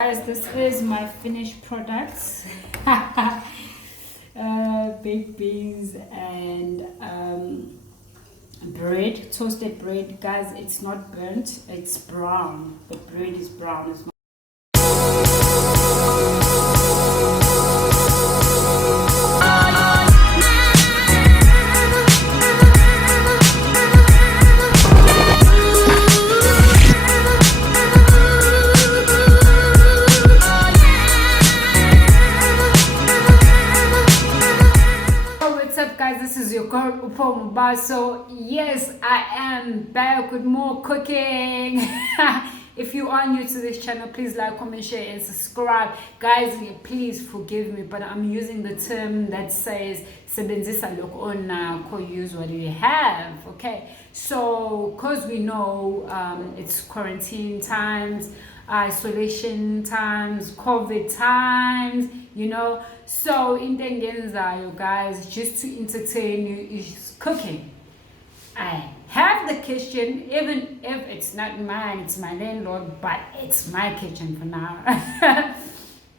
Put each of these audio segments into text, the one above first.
Guys, this is my finished products. Baked beans and bread, toasted bread. Guys, it's not burnt, it's brown. The bread is brown. It's guys, this is your girl Upho Mubaso. Yes, I am back with more cooking. If you are new to this channel, please like, comment, share, and subscribe. Guys, please forgive me, but I'm using the term that says sebenzisa lokho onakho, use what you have. Okay, so because we know it's quarantine times, isolation times, COVID times, so into engenzayo, guys, just to entertain you, is cooking. I have the kitchen, even if it's not mine, it's my landlord, but it's my kitchen for now.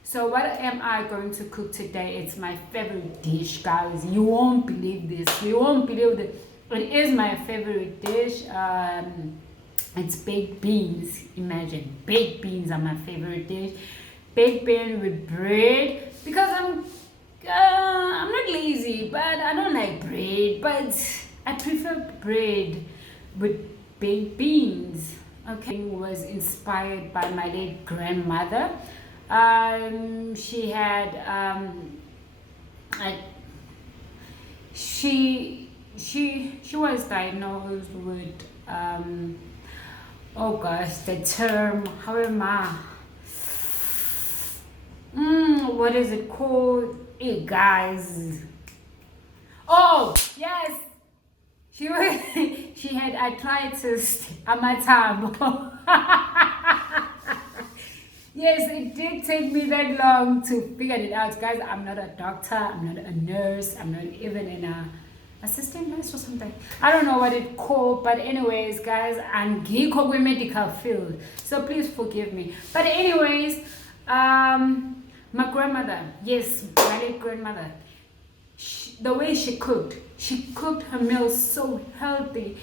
So what am I going to cook today? It's my favorite dish, guys. You won't believe this. You won't believe that it is my favorite dish. It's baked beans. Imagine, baked beans are my favorite dish. Baked beans with bread, because I'm not lazy, but I don't like bread, but I prefer bread with baked beans. Okay, it was inspired by my late grandmother. She had she was diagnosed with oh gosh, the term, how am I? What is it called? Hey guys. Oh yes, she had arthritis amathambo. Yes, it did take me that long to figure it out, guys. I'm not a doctor, I'm not a nurse, I'm not even an assistant nurse or something. I don't know what it's called, but anyways, guys, I'm geek of the medical field, so please forgive me. But anyways, my grandmother, yes, my late grandmother, the way she cooked her meals so healthy.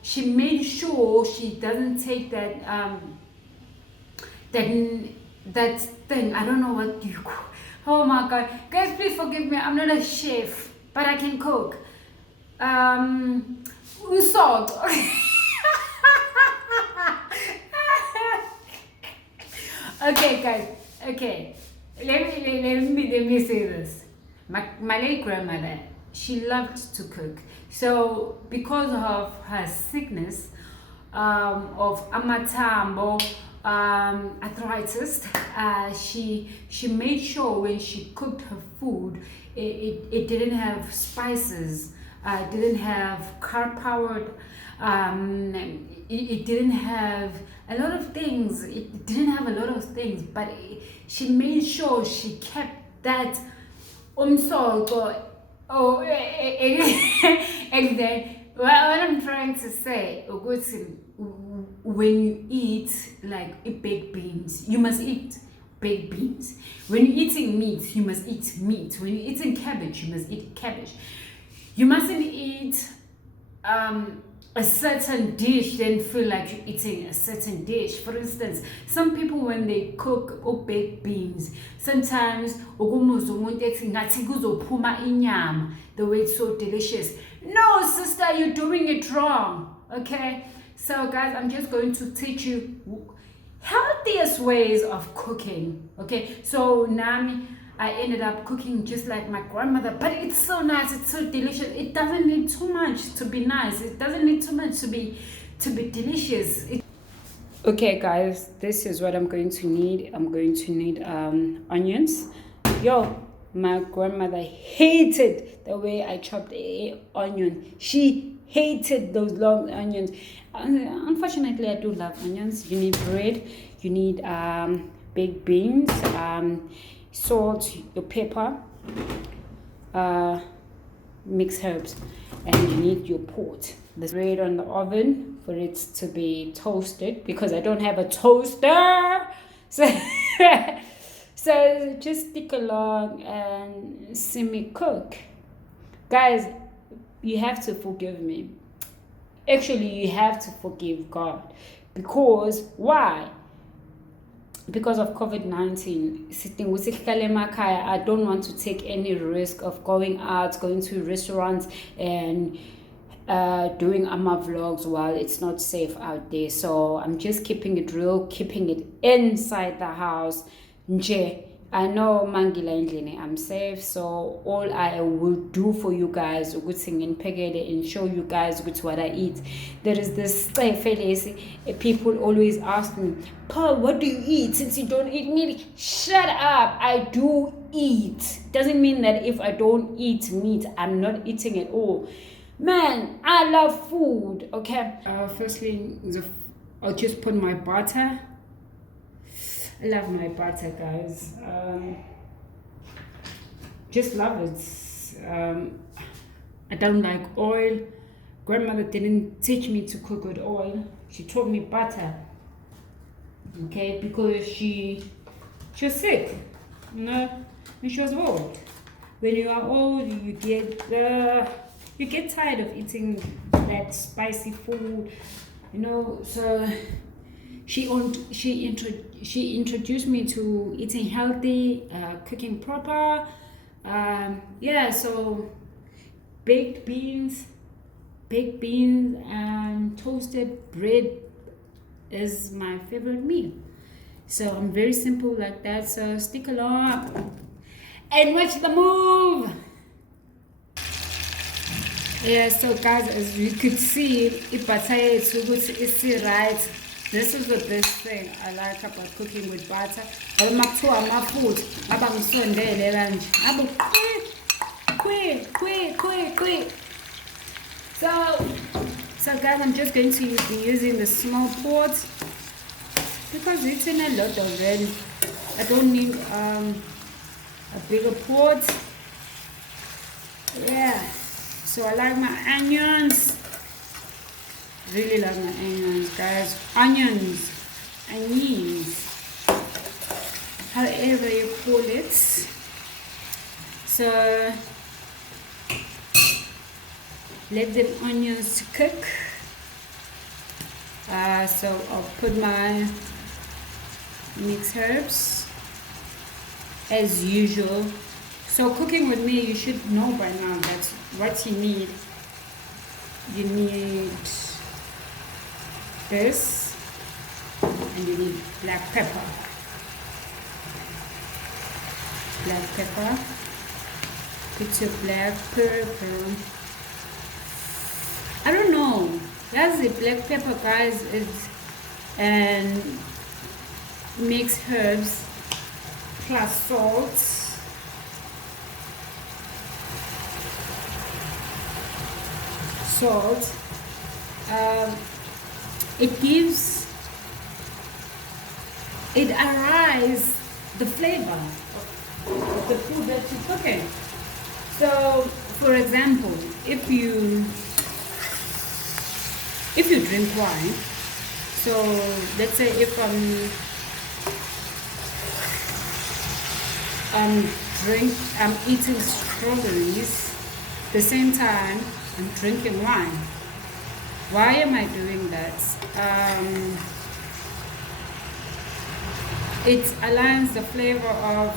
She made sure she doesn't take that that thing, I don't know what you call. Oh my god, guys, please forgive me, I'm not a chef, but I can cook. Salt. Okay guys, okay, let me say this. My late grandmother, she loved to cook. So because of her sickness of amathambo, arthritis, she made sure when she cooked her food, it didn't have spices, didn't have carb powered, it didn't have a lot of things. It didn't have a lot of things, but she made sure she kept that umsolko. Oh, and then what I'm trying to say, when you eat like baked beans, you must eat baked beans. When you're eating meat, you must eat meat. When you're eating cabbage, you must eat cabbage. You mustn't eat a certain dish then feel like you're eating a certain dish. For instance, some people when they cook or baked beans, sometimes the way it's so delicious. No, sister, you're doing it wrong. Okay, so guys, I'm just going to teach you healthiest ways of cooking. Okay, so Nami, I ended up cooking just like my grandmother, but it's so nice, it's so delicious. It doesn't need too much to be nice. It doesn't need too much to be delicious. Okay guys, this is what I'm going to need. I'm going to need onions. Yo, my grandmother hated the way I chopped an onion. She hated those long onions. Unfortunately, I do love onions. You need bread, you need baked beans, salt, your pepper, mixed herbs, and you need your pot. The bread on the oven for it to be toasted, because I don't have a toaster. So so just stick along and see me cook. Guys, you have to forgive me. Actually, you have to forgive God. Because why? Because of COVID-19, sitting with I don't want to take any risk of going out, going to restaurants, and doing ama vlogs while it's not safe out there. So I'm just keeping it real, keeping it inside the house. Nje, I know mangila endlini I'm safe, so all I will do for you guys ukuthi ngingiphekele and show you guys what I eat. There is this people always ask me, Paul, what do you eat since you don't eat meat? Shut up, I do eat. Doesn't mean that if I don't eat meat, I'm not eating at all. Man, I love food, okay? Firstly, I'll just put my butter. I love my butter, guys. Just love it. I don't like oil. Grandmother didn't teach me to cook with oil. She taught me butter. Okay, because she was sick, you know, when she was old. When you are old, you get tired of eating that spicy food, you know. So she introduced me to eating healthy, cooking proper. Yeah, so baked beans and toasted bread is my favorite meal. So I'm very simple like that. So stick along and watch the move. Yeah, so guys, as you could see, if I say it's good, right. This is the best thing I like about cooking with butter. Quick. So guys, I'm just going to be using the small pot because it's in a lot already. I don't need a bigger pot. Yeah. So I like my onions. Really love my onions, guys. Onions, however you call it. So let the onions cook. So I'll put my mixed herbs as usual. So cooking with me, you should know by now that what you need. You need this, and you need black pepper. Put your black pepper. I don't know. That's the black pepper, guys. It's and mixed herbs plus salt. It arises the flavor of the food that you're cooking. So, for example, if you drink wine, so let's say if I'm eating strawberries, the same time I'm drinking wine. Why am I doing that? It aligns the flavor of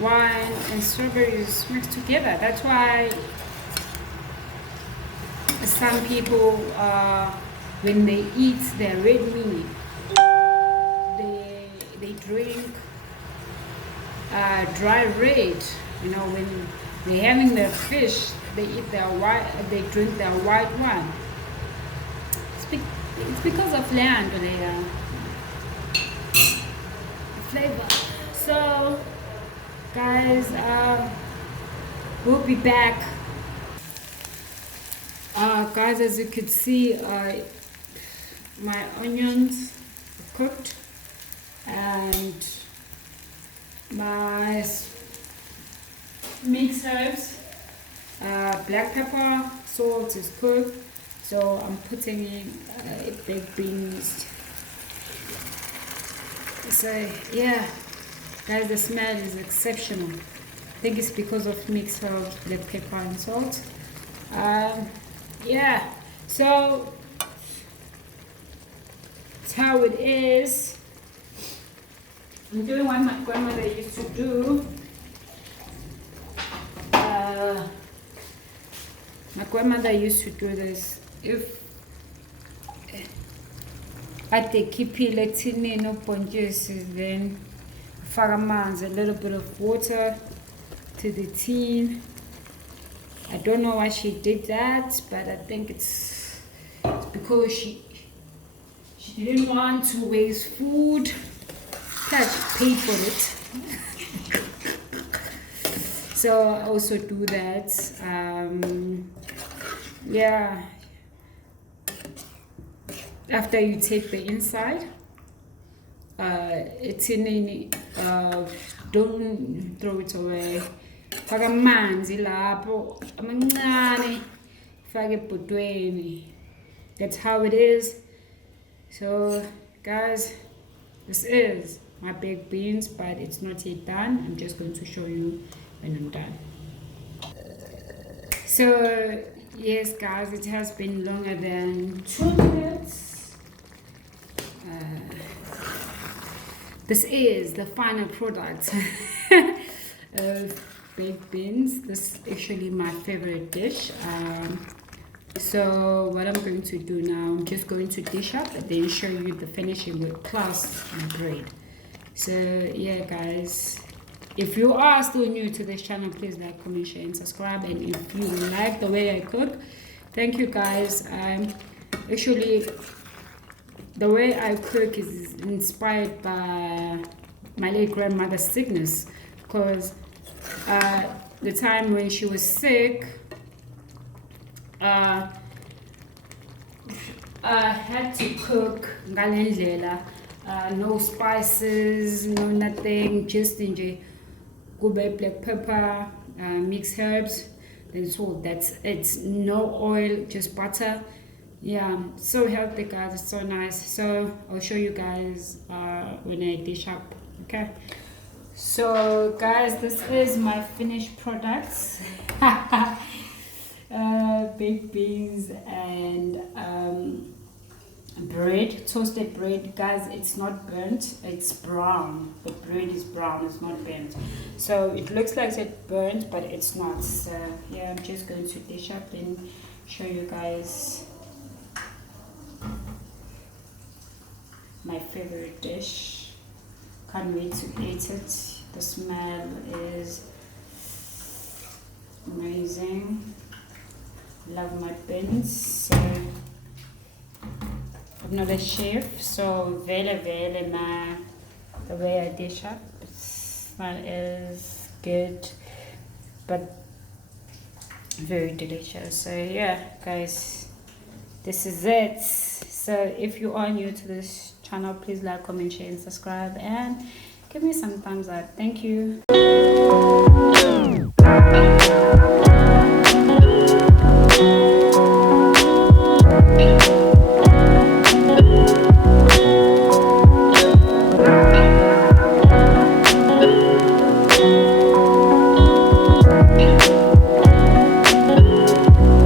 wine and strawberries mixed together. That's why some people, when they eat their red meat, they drink dry red. You know, when they're having their fish, they eat their white. They drink their white wine. It's because of land there. Flavor. So guys, we'll be back. Guys, as you can see, my onions are cooked and my mixed herbs, black pepper, salt is cooked. So I'm putting in baked beans. So yeah, guys, the smell is exceptional. I think it's because of mix of black pepper and salt. Yeah, so that's how it is. I'm doing what my grandmother used to do. My grandmother used to do this. If ade khiphile ethinini ubhontshisi, then faka amanzi, a little bit of water to the tin. I don't know why she did that, but I think it's because she didn't want to waste food. Plus she paid for it. So I also do that. Yeah, after you take the inside, it's in don't throw it away. Faka amanzi lapho amancane, fake ebhodweni. That's how it is. So guys, this is my baked beans, but it's not yet done. I'm just going to show you when I'm done. So yes guys, it has been longer than 2 minutes. This is the final product of baked beans. This is actually my favorite dish. So what I'm going to do now, I'm just going to dish up and then show you the finishing with plus my bread. So yeah guys, if you are still new to this channel, please like, comment, share and subscribe. And if you like the way I cook, thank you guys. Actually, the way I cook is inspired by my late grandmother's sickness, because the time when she was sick, I had to cook ngalendlela, no spices, no nothing, just enjoy kube black pepper, mixed herbs and salt. That's it. No oil, just butter. Yeah, so healthy guys, it's so nice. So I'll show you guys when I dish up. Okay, so guys, this is my finished products. Baked beans and bread, toasted bread. Guys, it's not burnt, it's brown. The bread is brown, it's not burnt. So it looks like it's burnt, but it's not. So yeah, I'm just going to dish up and show you guys my favorite dish. Can't wait to eat it. The smell is amazing. Love my beans. So I'm not a chef, so the way I dish up, smell is good, but very delicious. So yeah guys, this is it. So if you are new to this channel, please like, comment, share and subscribe, and give me some thumbs up. Thank you.